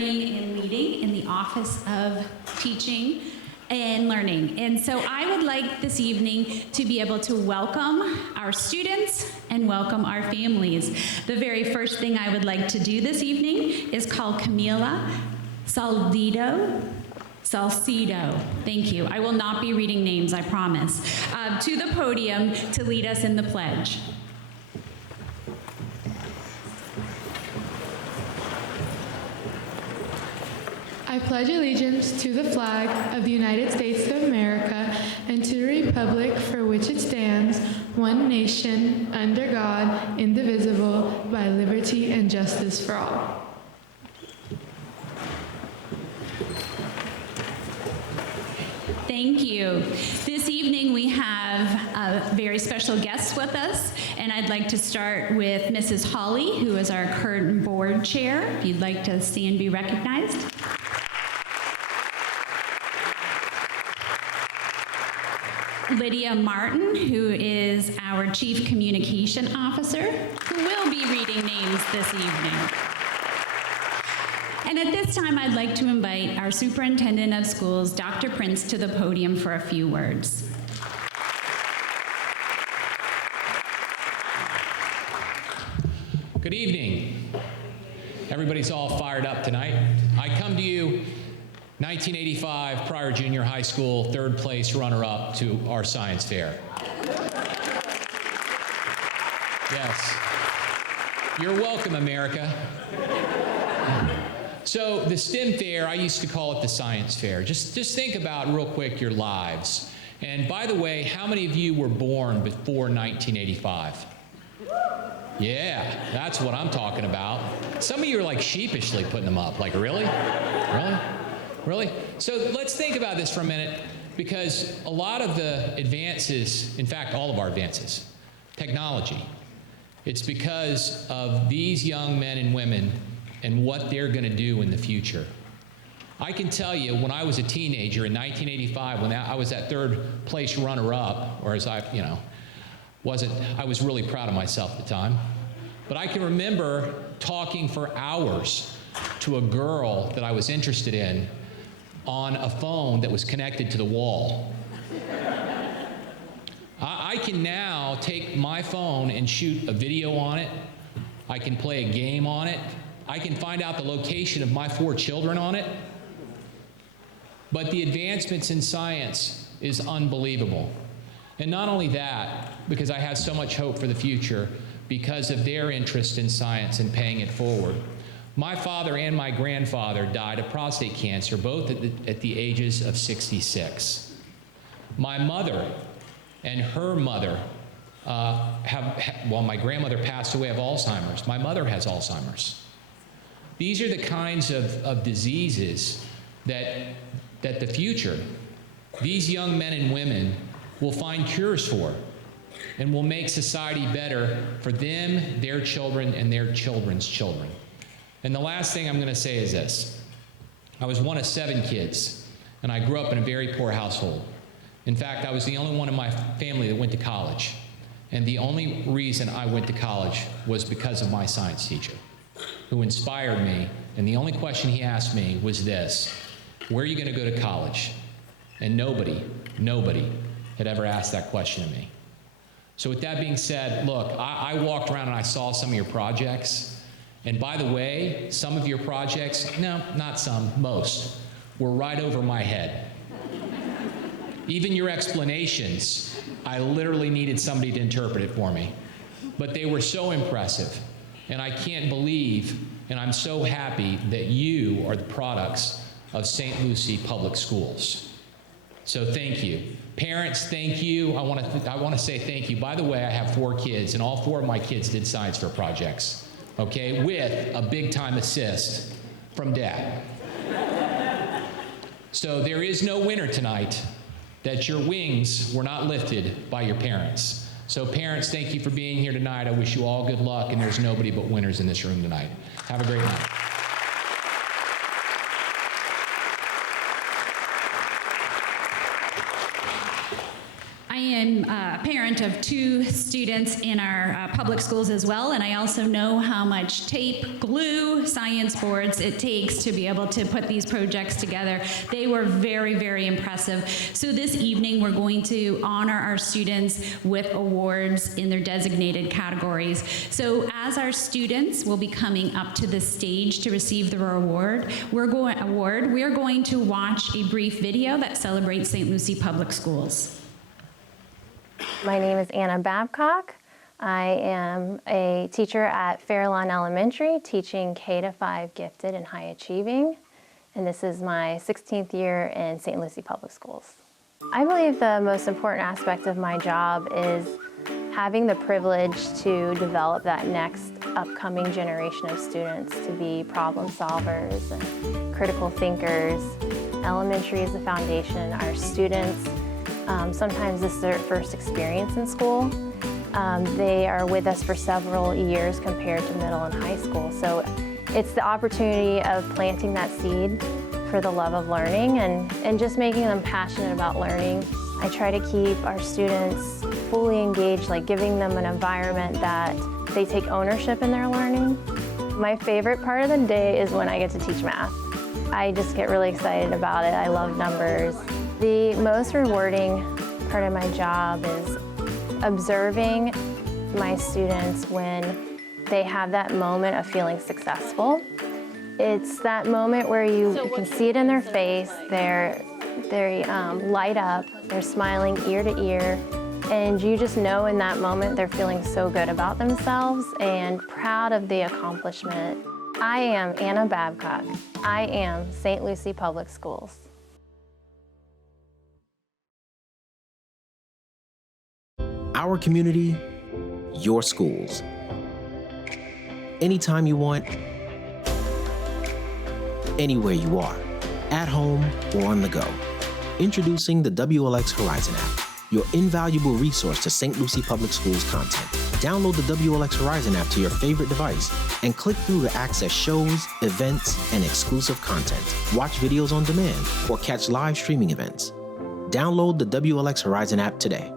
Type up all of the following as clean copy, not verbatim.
learning and leading in the Office of Teaching and Learning. And so I would like this evening to be able to welcome our students and welcome our families. The very first thing I would like to do this evening is call Camila Salcido. Thank you. I will not be reading names, I promise. To the podium to lead us in the pledge. I pledge allegiance to the flag of the United States of America and to the republic for which it stands, one nation, under God, indivisible, by liberty and justice for all. Thank you. This evening we have very special guests with us, and I'd like to start with Mrs. Holly, who is our current board chair. If you'd like to stand and be recognized. Lydia Martin, who is our Chief Communication Officer, who will be reading names this evening. And at this time, I'd like to invite our Superintendent of Schools, Dr. Prince, to the podium for a few words. Good evening. Everybody's all fired up tonight. I come to you 1985, Pryor Junior High School, third place runner-up to our science fair. Yes. You're welcome, America. So the STEM fair, I used to call it the science fair. Just think about real quick your lives. And by the way, how many of you were born before 1985? Yeah, that's what I'm talking about. Some of you are like sheepishly putting them up. Like, really? Really? Really? So let's think about this for a minute, because a lot of the advances, in fact, all of our advances, technology, it's because of these young men and women and what they're going to do in the future. I can tell you, when I was a teenager in 1985, when I was that third place runner-up, or as I was really proud of myself at the time. But I can remember talking for hours to a girl that I was interested in on a phone that was connected to the wall. I can now take my phone and shoot a video on it. I can play a game on it. I can find out the location of my 4 children on it. But the advancements in science is unbelievable. And not only that, because I have so much hope for the future because of their interest in science and paying it forward. My father and my grandfather died of prostate cancer, both at the ages of 66. My mother and her mother my grandmother passed away of Alzheimer's. My mother has Alzheimer's. These are the kinds of diseases that the future, these young men and women will find cures for and will make society better for them, their children, and their children's children. And the last thing I'm going to say is this. I was one of 7 kids, and I grew up in a very poor household. In fact, I was the only one in my family that went to college. And the only reason I went to college was because of my science teacher, who inspired me. And the only question he asked me was this: where are you going to go to college? And nobody had ever asked that question of me. So with that being said, look, I walked around and I saw some of your projects. And by the way, some of your projects, no, not some, most, were right over my head. Even your explanations, I literally needed somebody to interpret it for me. But they were so impressive. And I can't believe, and I'm so happy that you are the products of St. Lucie Public Schools. So thank you. Parents, thank you. I want to say thank you. By the way, I have 4 kids, and all 4 of my kids did science fair projects, okay, with a big-time assist from Dad. So there is no winner tonight that your wings were not lifted by your parents. So parents, thank you for being here tonight. I wish you all good luck, and there's nobody but winners in this room tonight. Have a great night. I am am a parent of 2 students in our public schools as well, and I also know how much tape, glue, science boards it takes to be able to put these projects together. They were very, very impressive. So this evening, we're going to honor our students with awards in their designated categories. So as our students will be coming up to the stage to receive their award, we're going to watch a brief video that celebrates St. Lucie Public Schools. My name is Anna Babcock. I am a teacher at Fairlawn Elementary, teaching K-5 gifted and high achieving. And this is my 16th year in St. Lucie Public Schools. I believe the most important aspect of my job is having the privilege to develop that next upcoming generation of students to be problem solvers and critical thinkers. Elementary is the foundation. Our students, sometimes this is their first experience in school. They are with us for several years compared to middle and high school. So it's the opportunity of planting that seed for the love of learning and just making them passionate about learning. I try to keep our students fully engaged, like giving them an environment that they take ownership in their learning. My favorite part of the day is when I get to teach math. I just get really excited about it. I love numbers. The most rewarding part of my job is observing my students when they have that moment of feeling successful. It's that moment where you can see it in their face. They light up, they're smiling ear to ear, and you just know in that moment they're feeling so good about themselves and proud of the accomplishment. I am Anna Babcock. I am St. Lucie Public Schools. Our community, your schools. Anytime you want, anywhere you are, at home or on the go. Introducing the WLX Horizon app, your invaluable resource to St. Lucie Public Schools content. Download the WLX Horizon app to your favorite device and click through to access shows, events, and exclusive content. Watch videos on demand or catch live streaming events. Download the WLX Horizon app today.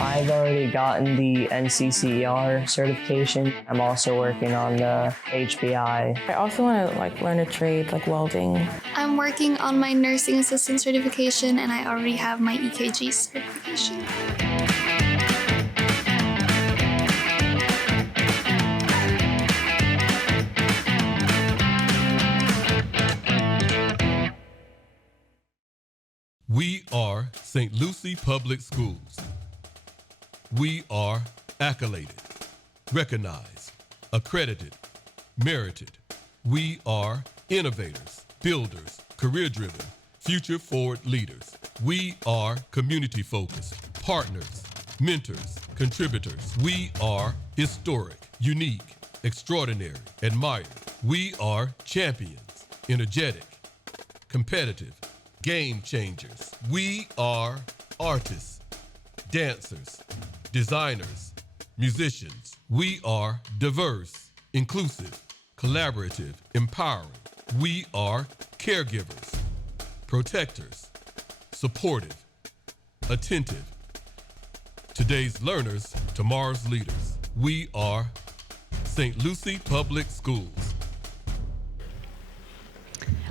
I've already gotten the NCCER certification. I'm also working on the HBI. I also want to learn a trade like welding. I'm working on my nursing assistant certification and I already have my EKG certification. We are St. Lucie Public Schools. We are accoladed, recognized, accredited, merited. We are innovators, builders, career-driven, future-forward leaders. We are community-focused, partners, mentors, contributors. We are historic, unique, extraordinary, admired. We are champions, energetic, competitive, game changers. We are artists, dancers, designers, musicians. We are diverse, inclusive, collaborative, empowering. We are caregivers, protectors, supportive, attentive. Today's learners, tomorrow's leaders. We are St. Lucie Public Schools.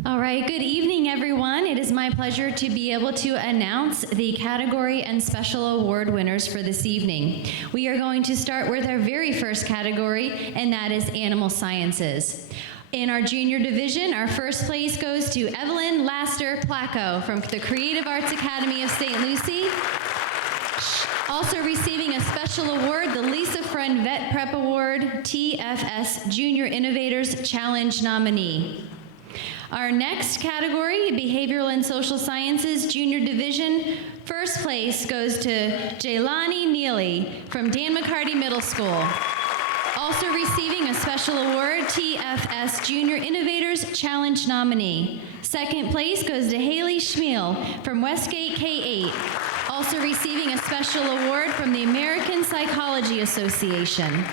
All right, good evening, everyone. It is my pleasure to be able to announce the category and special award winners for this evening. We are going to start with our very first category, and that is Animal Sciences. In our junior division, our first place goes to Evelyn Laster Placco from the Creative Arts Academy of St. Lucie. Also receiving a special award, the Lisa Friend Vet Prep Award, TFS Junior Innovators Challenge nominee. Our next category, Behavioral and Social Sciences, Junior Division. First place goes to Jaylani Neely from Dan McCarty Middle School. Also receiving a special award, TFS Junior Innovators Challenge nominee. Second place goes to Haley Schmiel from Westgate K-8. Also receiving a special award from the American Psychology Association.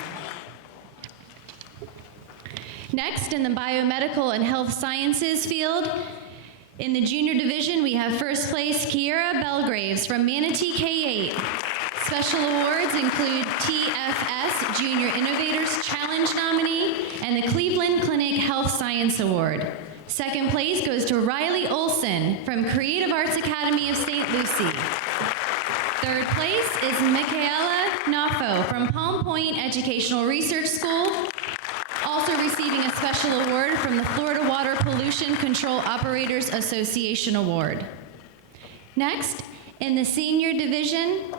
Next, in the Biomedical and Health Sciences field, in the junior division, we have first place Kiera Belgraves from Manatee K-8. Special awards include TFS Junior Innovators Challenge nominee and the Cleveland Clinic Health Science Award. Second place goes to Riley Olson from Creative Arts Academy of St. Lucie. Third place is Michaela Naffo from Palm Point Educational Research School. Also receiving a special award from the Florida Water Pollution Control Operators Association Award. Next, in the senior division,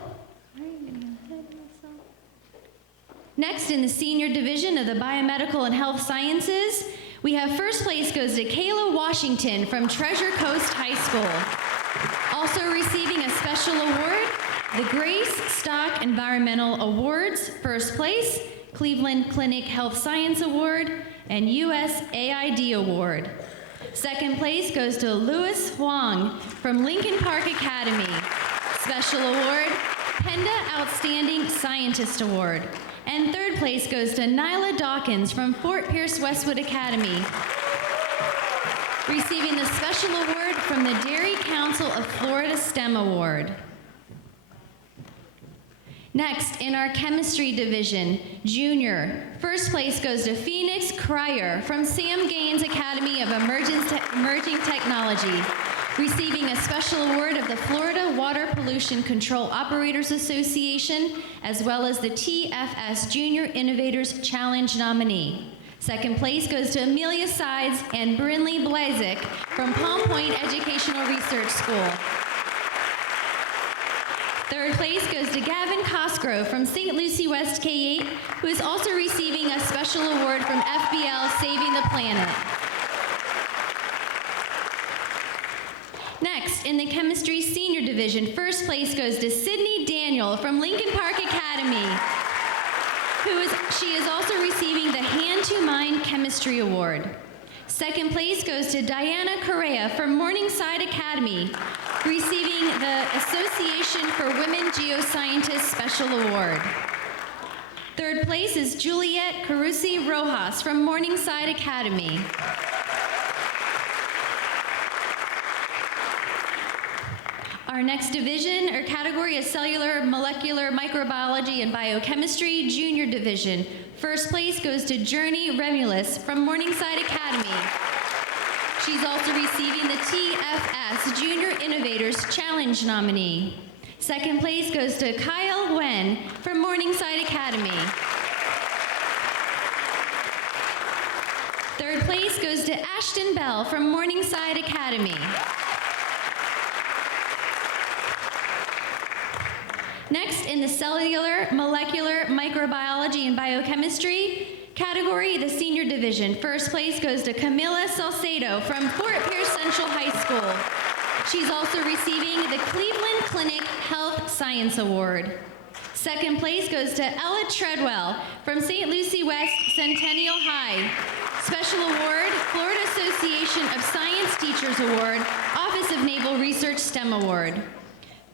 of the Biomedical and Health Sciences, we have first place goes to Kayla Washington from Treasure Coast High School. Also receiving a special award, the Grace Stock Environmental Awards, first place, Cleveland Clinic Health Science Award, and USAID Award. Second place goes to Louis Huang from Lincoln Park Academy. Special award, Penda Outstanding Scientist Award. And third place goes to Nyla Dawkins from Fort Pierce Westwood Academy, receiving the special award from the Dairy Council of Florida STEM Award. Next, in our chemistry division, junior, first place goes to Phoenix Cryer from Sam Gaines Academy of Emerging Technology, receiving a special award of the Florida Water Pollution Control Operators Association, as well as the TFS Junior Innovators Challenge nominee. Second place goes to Amelia Sides and Brinley Blazik from Palm Point Educational Research School. Third place goes to Gavin Cosgrove from St. Lucie West K-8, who is also receiving a special award from FBL Saving the Planet. Next, in the chemistry senior division, first place goes to Sydney Daniel from Lincoln Park Academy, she is also receiving the Hand to Mind Chemistry Award. Second place goes to Diana Correa from Morningside Academy, receiving the Association for Women Geoscientists Special Award. Third place is Juliet Carusi Rojas from Morningside Academy. Our next division or category is Cellular, Molecular, Microbiology, and Biochemistry, Junior Division. First place goes to Journey Remulus from Morningside Academy. She's also receiving the TFS Junior Innovators Challenge nominee. Second place goes to Kyle Wen from Morningside Academy. Third place goes to Ashton Bell from Morningside Academy. Next, in the Cellular, Molecular, Microbiology, and Biochemistry category, the senior division. First place goes to Camila Salcedo from Fort Pierce Central High School. She's also receiving the Cleveland Clinic Health Science Award. Second place goes to Ella Treadwell from St. Lucie West Centennial High. Special award, Florida Association of Science Teachers Award, Office of Naval Research STEM Award.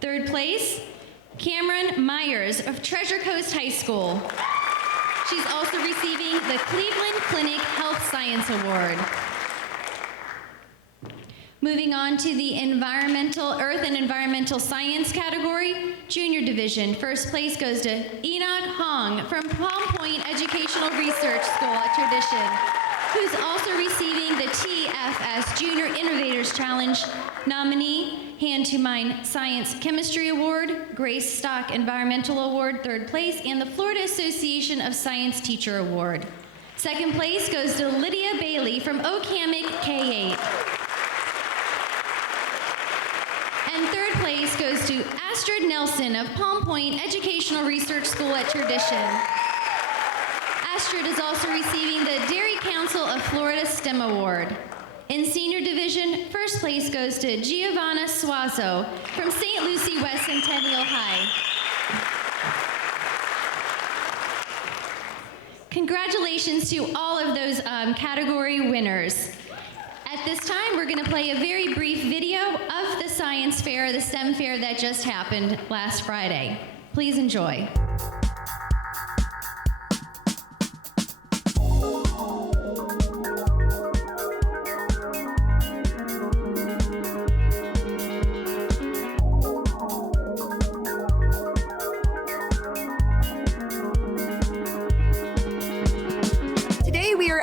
Third place, Cameron Myers of Treasure Coast High School. She's also receiving the Cleveland Clinic Health Science Award. Moving on to the Earth and Environmental Science category, Junior Division. First place goes to Enoch Hong from Palm Point Educational Research School at Tradition, who's also receiving the TFS Junior Innovators Challenge nominee, Hand to Mind Science Chemistry Award, Grace Stock Environmental Award, third place, and the Florida Association of Science Teacher Award. Second place goes to Lydia Bailey from Okamic K-8. And third place goes to Astrid Nelson of Palm Point Educational Research School at Tradition. Astrid is also receiving the Dairy Council of Florida STEM Award. In senior division, first place goes to Giovanna Suazo from St. Lucie West Centennial High. Congratulations to all of those category winners. At this time, we're going to play a very brief video of the science fair, the STEM fair that just happened last Friday. Please enjoy.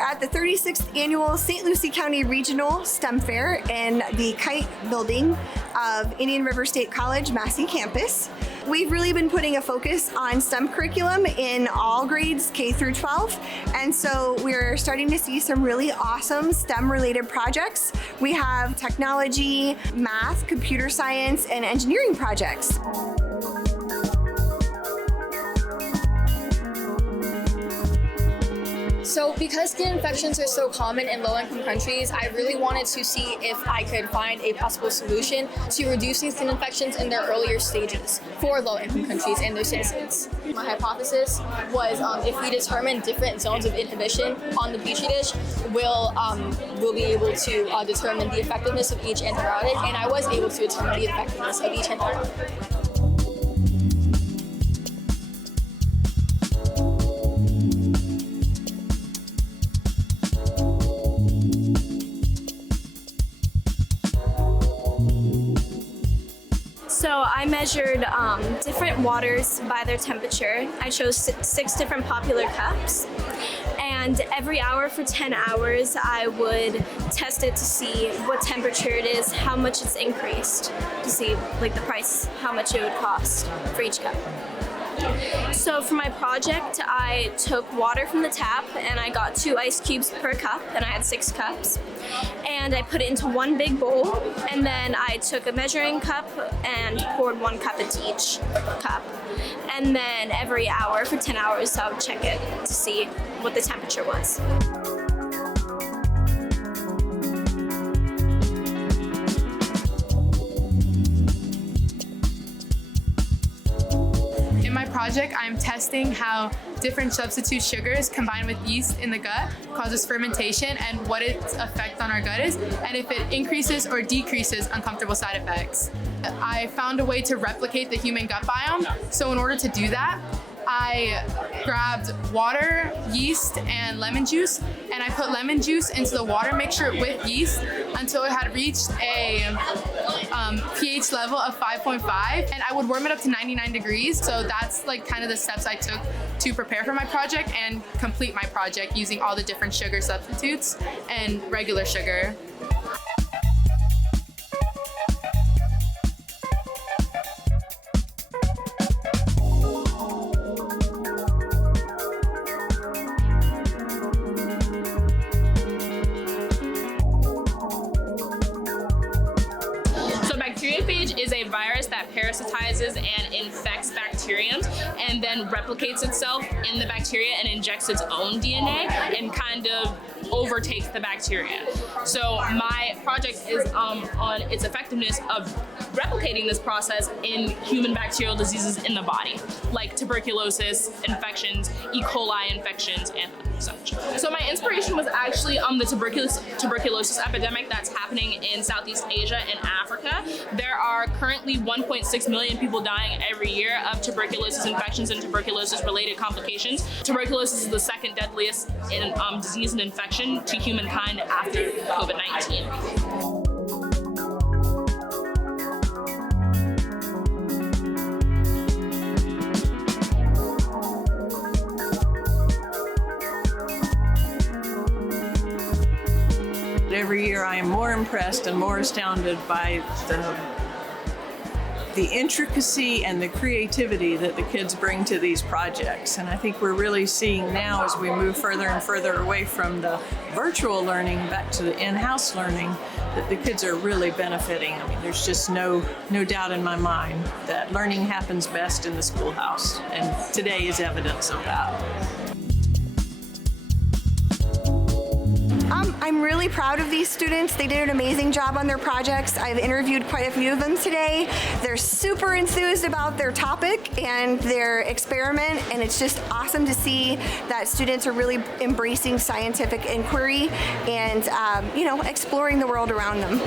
At the 36th annual St. Lucie County Regional STEM Fair in the Kite building of Indian River State College Massey campus. We've really been putting a focus on STEM curriculum in all grades K through 12, and so we're starting to see some really awesome STEM related projects. We have technology, math, computer science, and engineering projects. So because skin infections are so common in low-income countries, I really wanted to see if I could find a possible solution to reducing skin infections in their earlier stages for low-income countries and their citizens. My hypothesis was if we determine different zones of inhibition on the Petri dish, we'll be able to determine the effectiveness of each antibiotic, and I was able to determine the effectiveness of each antibiotic. So I measured different waters by their temperature. I chose 6 different popular cups, and every hour for 10 hours I would test it to see what temperature it is, how much it's increased, to see like the price, how much it would cost for each cup. So for my project, I took water from the tap and I got 2 ice cubes per cup, and I had 6 cups. And I put it into one big bowl, and then I took a measuring cup and poured 1 cup into each cup. And then every hour for 10 hours, I would check it to see what the temperature was. In my project, I'm testing how different substitute sugars combined with yeast in the gut causes fermentation and what its effect on our gut is, and if it increases or decreases uncomfortable side effects. I found a way to replicate the human gut biome, so in order to do that, I grabbed water, yeast, and lemon juice, and I put lemon juice into the water mixture with yeast until it had reached a pH level of 5.5, and I would warm it up to 99 degrees. So that's like kind of the steps I took to prepare for my project and complete my project using all the different sugar substitutes and regular sugar. Bacteriophage is a virus that parasitizes and infects bacterium and then replicates itself in the bacteria and injects its own DNA and kind of overtakes the bacteria. So my project is on its effectiveness of replicating this process in human bacterial diseases in the body, like tuberculosis infections, E. coli infections, and such. So my inspiration was actually the tuberculosis epidemic that's happening in Southeast Asia and Africa. There are currently 1.6 million people dying every year of tuberculosis infections and tuberculosis-related complications. Tuberculosis is the second deadliest disease and infection to humankind after COVID-19. Every year I am more impressed and more astounded by the intricacy and the creativity that the kids bring to these projects. And I think we're really seeing now, as we move further and further away from the virtual learning back to the in-house learning, that the kids are really benefiting. I mean, there's just no doubt in my mind that learning happens best in the schoolhouse, and today is evidence of that. I'm really proud of these students. They did an amazing job on their projects. I've interviewed quite a few of them today. They're super enthused about their topic and their experiment, and it's just awesome to see that students are really embracing scientific inquiry and, exploring the world around them.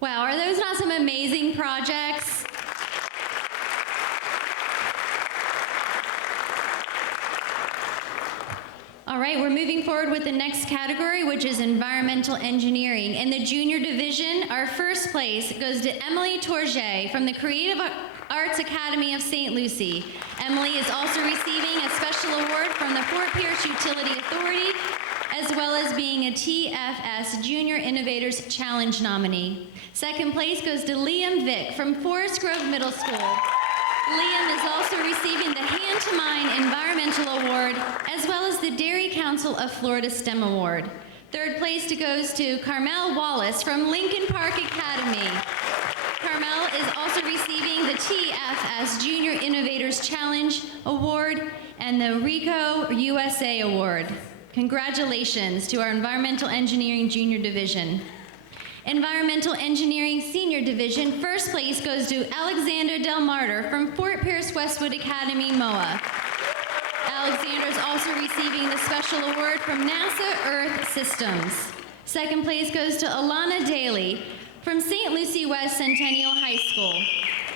Wow, are those not some amazing projects? All right, we're moving forward with the next category, which is environmental engineering. In the junior division, our first place goes to Emily Tourget from the Creative Arts Academy of St. Lucie. Emily is also receiving a special award from the Fort Pierce Utility Authority, as well as being a TFS Junior Innovators Challenge nominee. Second place goes to Liam Vick from Forest Grove Middle School. Liam is also receiving the Hand to Mine Environmental Award, as well as the Dairy Council of Florida STEM Award. Third place goes to Carmel Wallace from Lincoln Park Academy. Carmel is also receiving the TFS Junior Innovators Challenge Award and the RICO USA Award. Congratulations to our Environmental Engineering Junior Division. Environmental Engineering Senior Division, first place goes to Alexander Del Martyr from Fort Pierce Westwood Academy, MOA. Alexander is also receiving the special award from NASA Earth Systems. Second place goes to Alana Daly from St. Lucie West Centennial High School.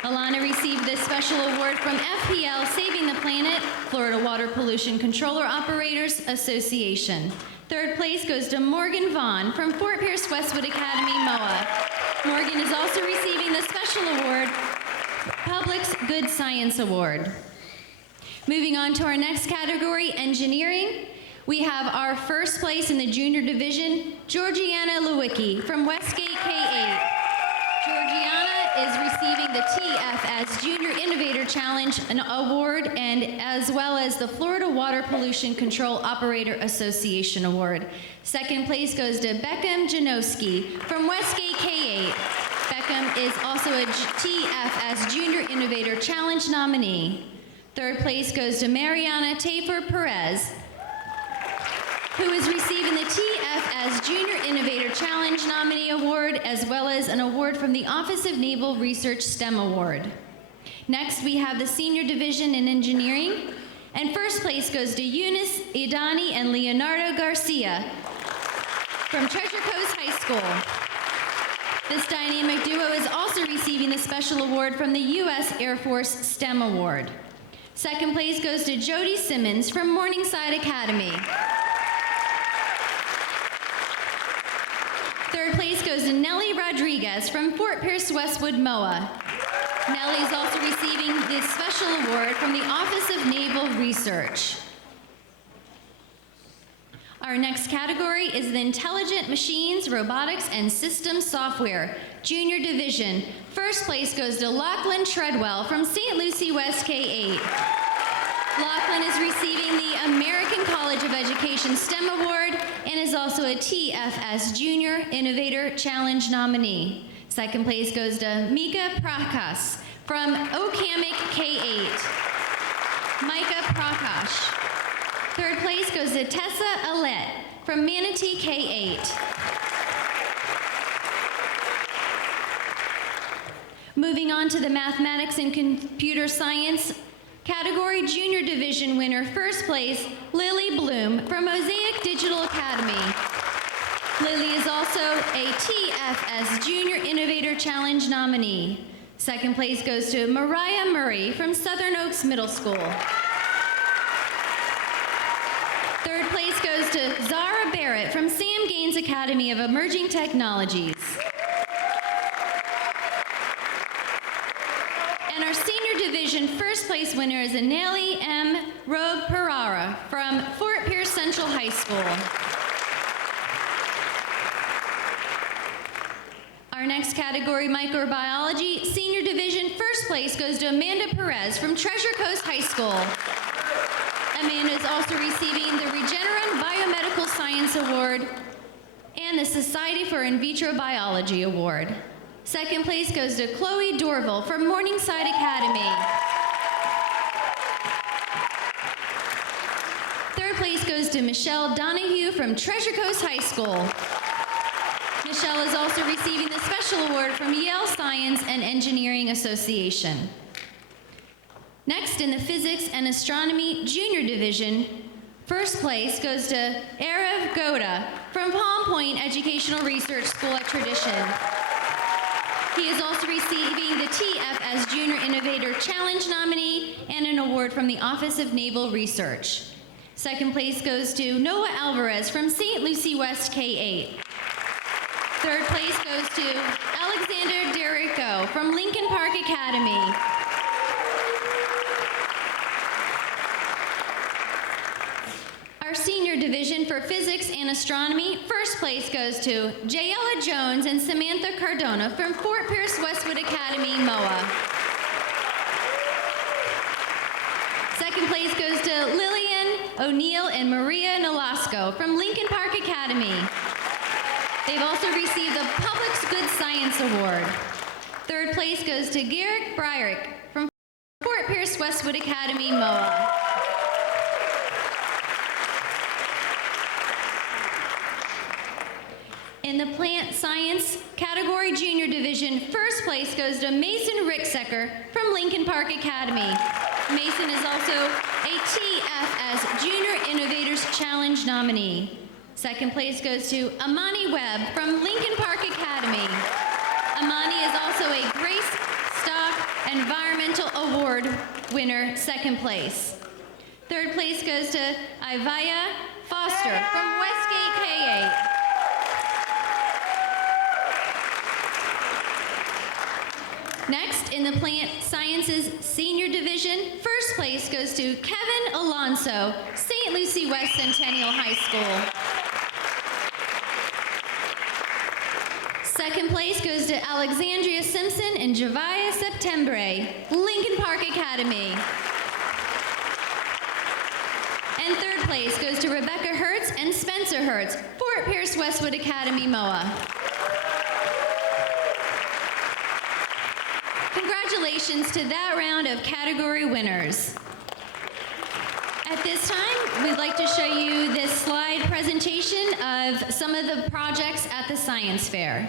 Alana received this special award from FPL Saving the Planet, Florida Water Pollution Controller Operators Association. Third place goes to Morgan Vaughn from Fort Pierce Westwood Academy, MOA. Morgan is also receiving the special award, Public's Good Science Award. Moving on to our next category, engineering. We have our first place in the junior division, Georgiana Lewicki from Westgate K-8. Georgiana is receiving the TFS Junior Innovator Challenge Award, and as well as the Florida Water Pollution Control Operator Association Award. Second place goes to Beckham Janowski from Westgate K-8. Beckham is also a TFS Junior Innovator Challenge nominee. Third place goes to Mariana Tafer Perez, who is receiving the TFS Junior Innovator Challenge Nominee Award, as well as an award from the Office of Naval Research STEM Award. Next, we have the Senior Division in Engineering, and first place goes to Eunice Idani and Leonardo Garcia from Treasure Coast High School. This dynamic duo is also receiving the special award from the U.S. Air Force STEM Award. Second place goes to Jody Simmons from Morningside Academy. Third place goes to Nellie Rodriguez from Fort Pierce Westwood, MOA. Nellie is also receiving the special award from the Office of Naval Research. Our next category is the Intelligent Machines, Robotics, and Systems Software, Junior Division. First place goes to Lachlan Treadwell from St. Lucie West K-8. Lachlan is receiving the American College of Education STEM Award and is also a TFS Junior Innovator Challenge nominee. Second place goes to Mika Prakas from Okamic K-8. Micah Prakash. Third place goes to Tessa Alette from Manatee K-8. Moving on to the Mathematics and Computer Science category, Junior Division winner, first place, Lily Bloom from Mosaic Digital Academy. Lily is also a TFS Junior Innovator Challenge nominee. Second place goes to Mariah Murray from Southern Oaks Middle School. Third place goes to Zara Barrett from Sam Gaines Academy of Emerging Technologies. And our Senior Division first place winner is Aneli M. Rogue Perara from Fort Pierce Central High School. Our next category, Microbiology, Senior Division first place goes to Amanda Perez from Treasure Coast High School. Amanda is also receiving the Regeneron Biomedical Science Award and the Society for In Vitro Biology Award. Second place goes to Chloe Dorval from Morningside Academy. to Michelle Donahue from Treasure Coast High School. Michelle is also receiving the special award from Yale Science and Engineering Association. Next, in the Physics and Astronomy Junior Division, first place goes to Arav Goda from Palm Point Educational Research School at Tradition. He is also receiving the TFS Junior Innovator Challenge nominee and an award from the Office of Naval Research. Second place goes to Noah Alvarez from St. Lucie West K-8. Third place goes to Alexander Derrico from Lincoln Park Academy. Our senior division for physics and astronomy, first place goes to Jayela Jones and Samantha Cardona from Fort Pierce Westwood Academy, MOA. Second place goes to Lillian O'Neill and Maria Nolasco from Lincoln Park Academy. They've also received the Public Good Science Award. Third place goes to Garrick Bryrick from Fort Pierce Westwood Academy, MOA. In the Plant Science category junior division, first place goes to Mason Ricksecker from Lincoln Park Academy. Mason is also a TFS Junior Innovators Challenge nominee. Second place goes to Amani Webb from Lincoln Park Academy. Amani is also a Grace Stock Environmental Award winner, second place. Third place goes to Ivaya Foster from Westgate K-8. Next, in the Plant Sciences Senior Division, first place goes to Kevin Alonso, St. Lucie West Centennial High School. Second place goes to Alexandria Simpson and Javia Septembre, Lincoln Park Academy. And third place goes to Rebecca Hertz and Spencer Hertz, Fort Pierce Westwood Academy, MOA. Congratulations to that round of category winners. At this time, we'd like to show you this slide presentation of some of the projects at the science fair.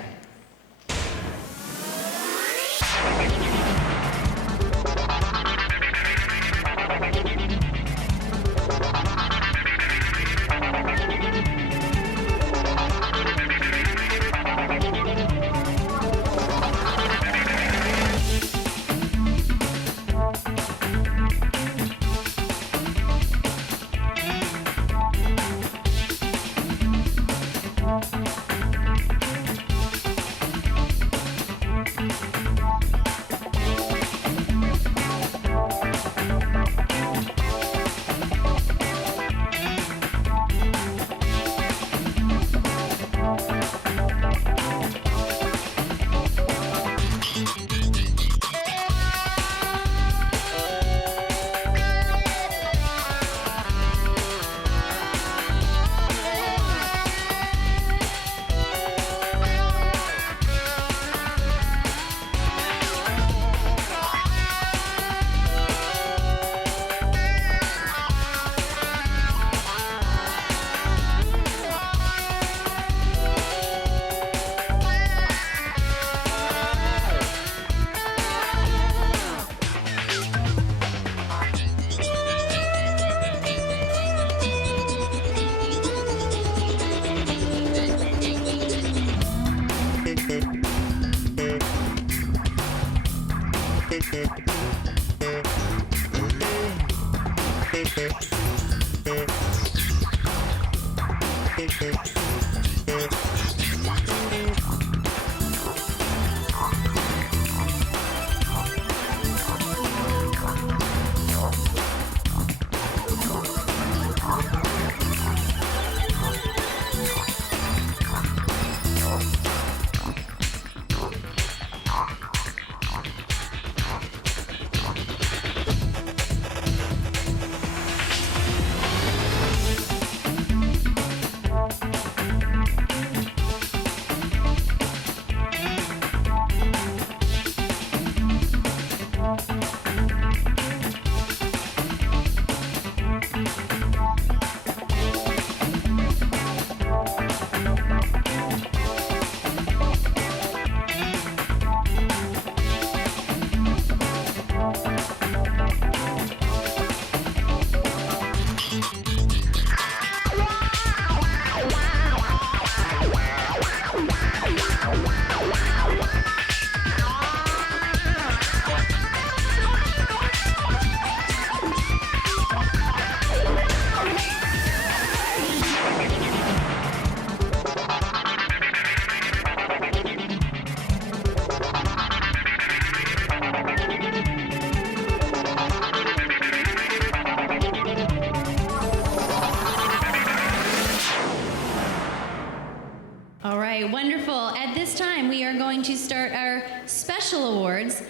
awards.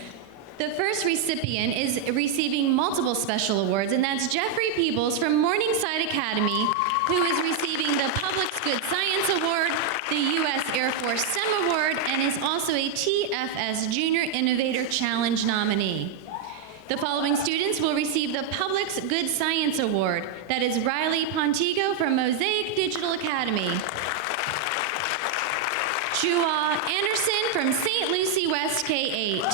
The first recipient is receiving multiple special awards, and that's Jeffrey Peebles from Morningside Academy, who is receiving the Public Good Science Award, the U.S. Air Force STEM Award, and is also a TFS Junior Innovator Challenge nominee. The following students will receive the Public Good Science Award. That is Riley Pontigo from Mosaic Digital Academy. Jua Anderson from St. Lucie West K-8.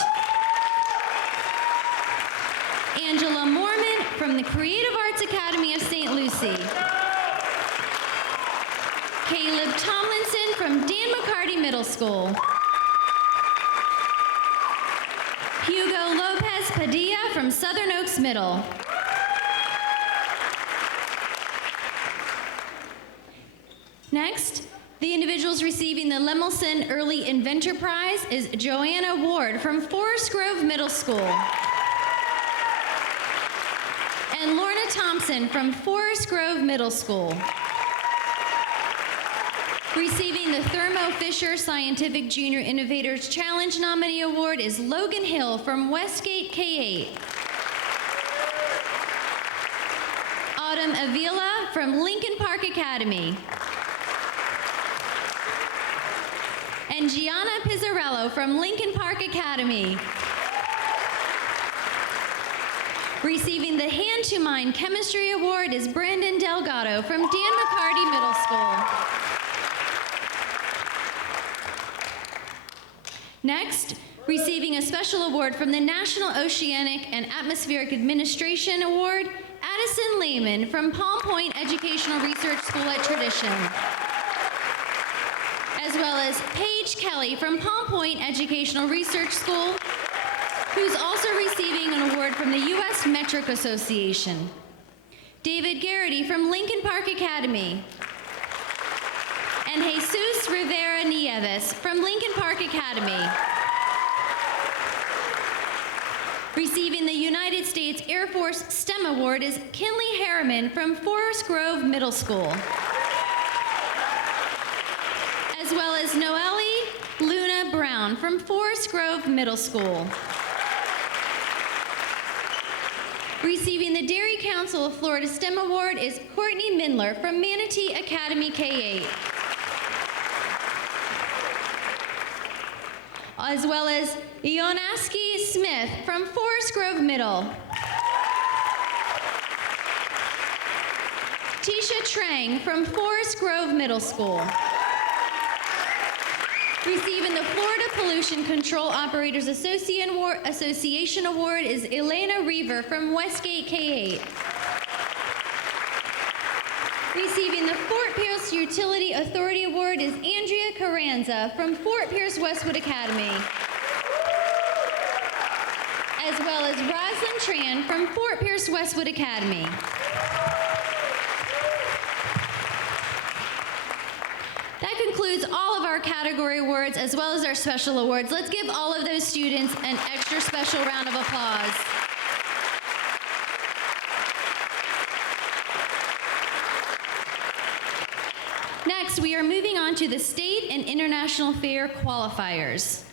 Angela Mormon from the Creative Arts Academy of St. Lucie. Caleb Tomlinson from Dan McCarty Middle School. Hugo Lopez Padilla from Southern Oaks Middle. Next, the individuals receiving the Lemelson Early Inventor Prize is Joanna Ward from Forest Grove Middle School. And Lorna Thompson from Forest Grove Middle School. Receiving the Thermo Fisher Scientific Junior Innovators Challenge Nominee Award is Logan Hill from Westgate K-8. Autumn Avila from Lincoln Park Academy. And Gianna Pizzarello from Lincoln Park Academy. Receiving the Hand to Mind Chemistry Award is Brandon Delgado from Dan McCarty Middle School. Next, receiving a special award from the National Oceanic and Atmospheric Administration Award, Addison Lehman from Palm Point Educational Research School at Tradition. As well as Paige Kelly from Palm Point Educational Research School, who's also receiving an award from the U.S. Metric Association. David Garrity from Lincoln Park Academy. And Jesus Rivera Nieves from Lincoln Park Academy. Receiving the United States Air Force STEM Award is Kinley Harriman from Forest Grove Middle School. As well as Noelle Luna Brown from Forest Grove Middle School. Receiving the Dairy Council of Florida STEM Award is Courtney Mindler from Manatee Academy K-8. As well as Ionaski Smith from Forest Grove Middle. Tisha Trang from Forest Grove Middle School. Receiving the Florida Pollution Control Operators Association Award is Elena Reaver from Westgate K-8. Receiving the Fort Pierce Utility Authority Award is Andrea Carranza from Fort Pierce Westwood Academy. As well as Roslyn Tran from Fort Pierce Westwood Academy. That concludes all of our category awards as well as our special awards. Let's give all of those students an extra special round of applause. Next, we are moving on to the state and international fair qualifiers.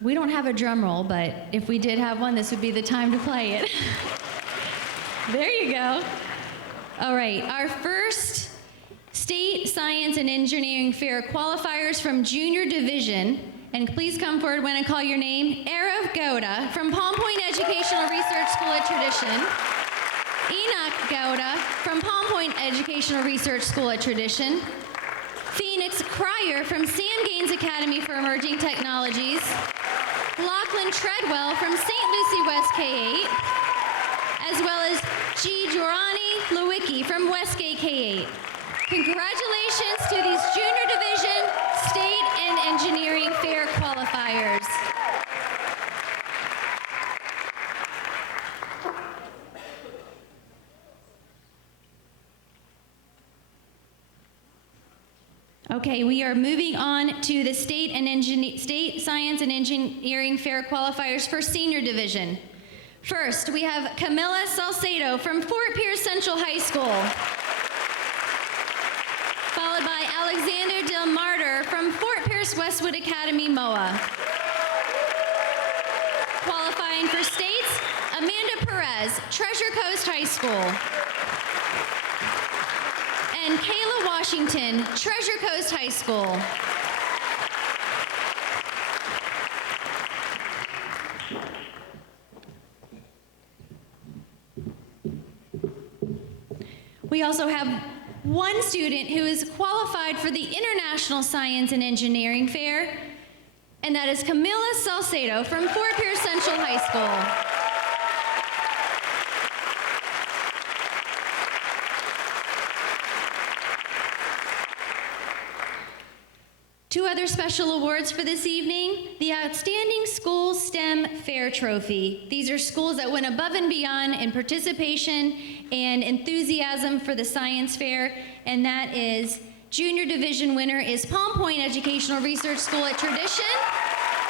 We don't have a drum roll, but if we did have one, this would be the time to play it. There you go. All right, our first State Science and Engineering Fair qualifiers from Junior Division, and please come forward when I call your name. Arav Gowda from Palm Point Educational Research School at Tradition. Enoch Gowda from Palm Point Educational Research School at Tradition. Phoenix Cryer from Sam Gaines Academy for Emerging Technologies. Lachlan Treadwell from St. Lucie West K-8. As well as G. Jorani Lewicki from Westgate K-8. Congratulations to these Junior Division State and Engineering Fair qualifiers. Okay, we are moving on to the State Science and Engineering Fair qualifiers for Senior Division. First, we have Camilla Salcedo from Fort Pierce Central High School. Followed by Alexander Del Martyr from Fort Pierce Westwood Academy, MOA. Running for states, Amanda Perez, Treasure Coast High School. And Kayla Washington, Treasure Coast High School. We also have one student who is qualified for the International Science and Engineering Fair, and that is Camila Salcedo from Fort Pierce Central High School. Two other special awards for this evening, the Outstanding School STEM Fair Trophy. These are schools that went above and beyond in participation and enthusiasm for the science fair, and that is junior division winner is Palm Point Educational Research School at Tradition,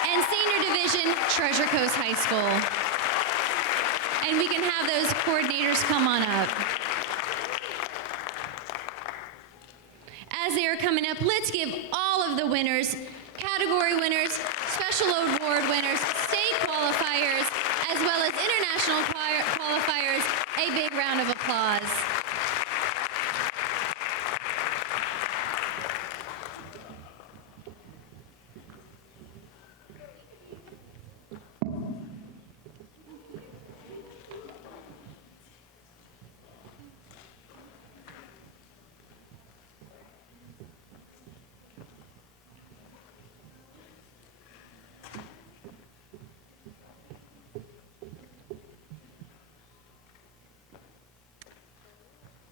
and senior division, Treasure Coast High School. And we can have those coordinators come on up. As they are coming up, let's give all of the winners, category winners, special award winners, state qualifiers, as well as international qualifiers, a big round of applause.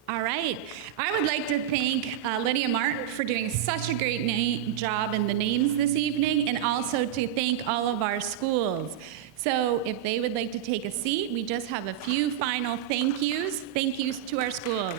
All right. I would like to thank Lydia Martin for doing such a great job in the names this evening, and also to thank all of our schools. So if they would like to take a seat, we just have a few final thank yous. Thank yous to our schools.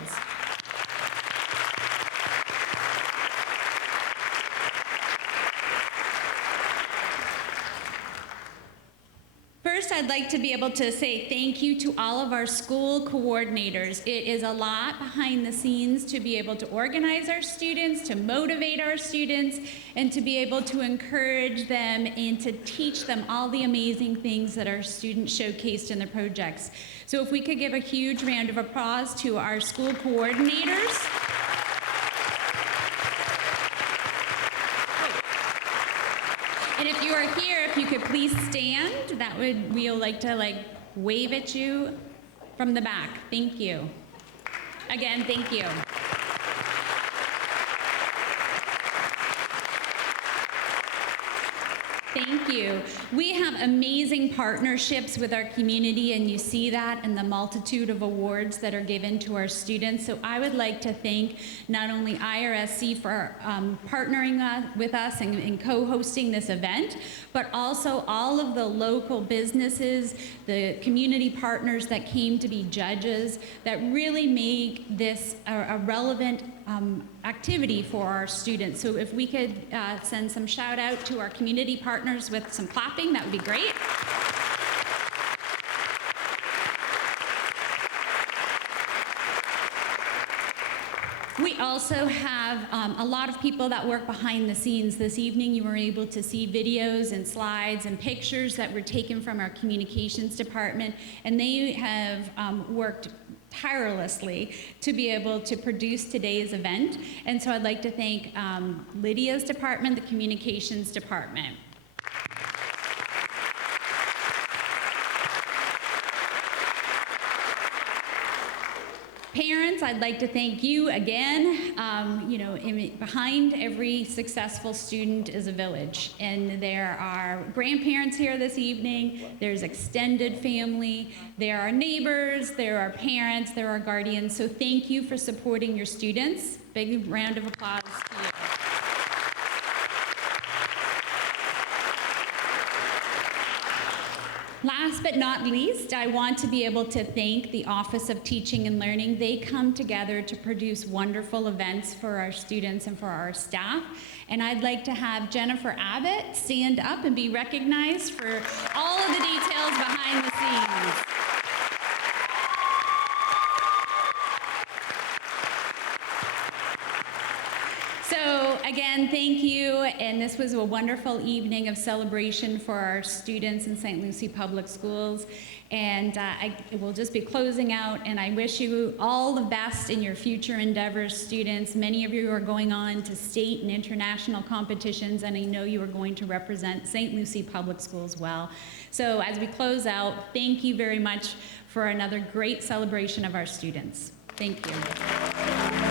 First, I'd like to be able to say thank you to all of our school coordinators. It is a lot behind the scenes to be able to organize our students, to motivate our students, and to be able to encourage them and to teach them all the amazing things that our students showcased in their projects. So if we could give a huge round of applause to our school coordinators. And if you are here, if you could please stand, we'll like to wave at you from the back. Thank you. Again, thank you. Thank you. We have amazing partnerships with our community, and you see that in the multitude of awards that are given to our students. So I would like to thank not only IRSC for partnering with us and co-hosting this event, but also all of the local businesses, the community partners that came to be judges, that really make this a relevant activity for our students. So if we could send some shout out to our community partners with some clapping, that would be great. We also have a lot of people that work behind the scenes. This evening you were able to see videos and slides and pictures that were taken from our communications department, and they have worked tirelessly to be able to produce today's event. And so I'd like to thank Lydia's department, the communications department. Parents, I'd like to thank you again. Behind every successful student is a village, and there are grandparents here this evening, there's extended family, there are neighbors, there are parents, there are guardians, so thank you for supporting your students. Big round of applause to you. Last but not least, I want to be able to thank the Office of Teaching and Learning. They come together to produce wonderful events for our students and for our staff. And I'd like to have Jennifer Abbott stand up and be recognized for all of the details behind the scenes. So again, thank you, and this was a wonderful evening of celebration for our students in St. Lucie Public Schools. And I will just be closing out, and I wish you all the best in your future endeavors, students. Many of you are going on to state and international competitions, and I know you are going to represent St. Lucie Public Schools well. So as we close out, thank you very much for another great celebration of our students. Thank you.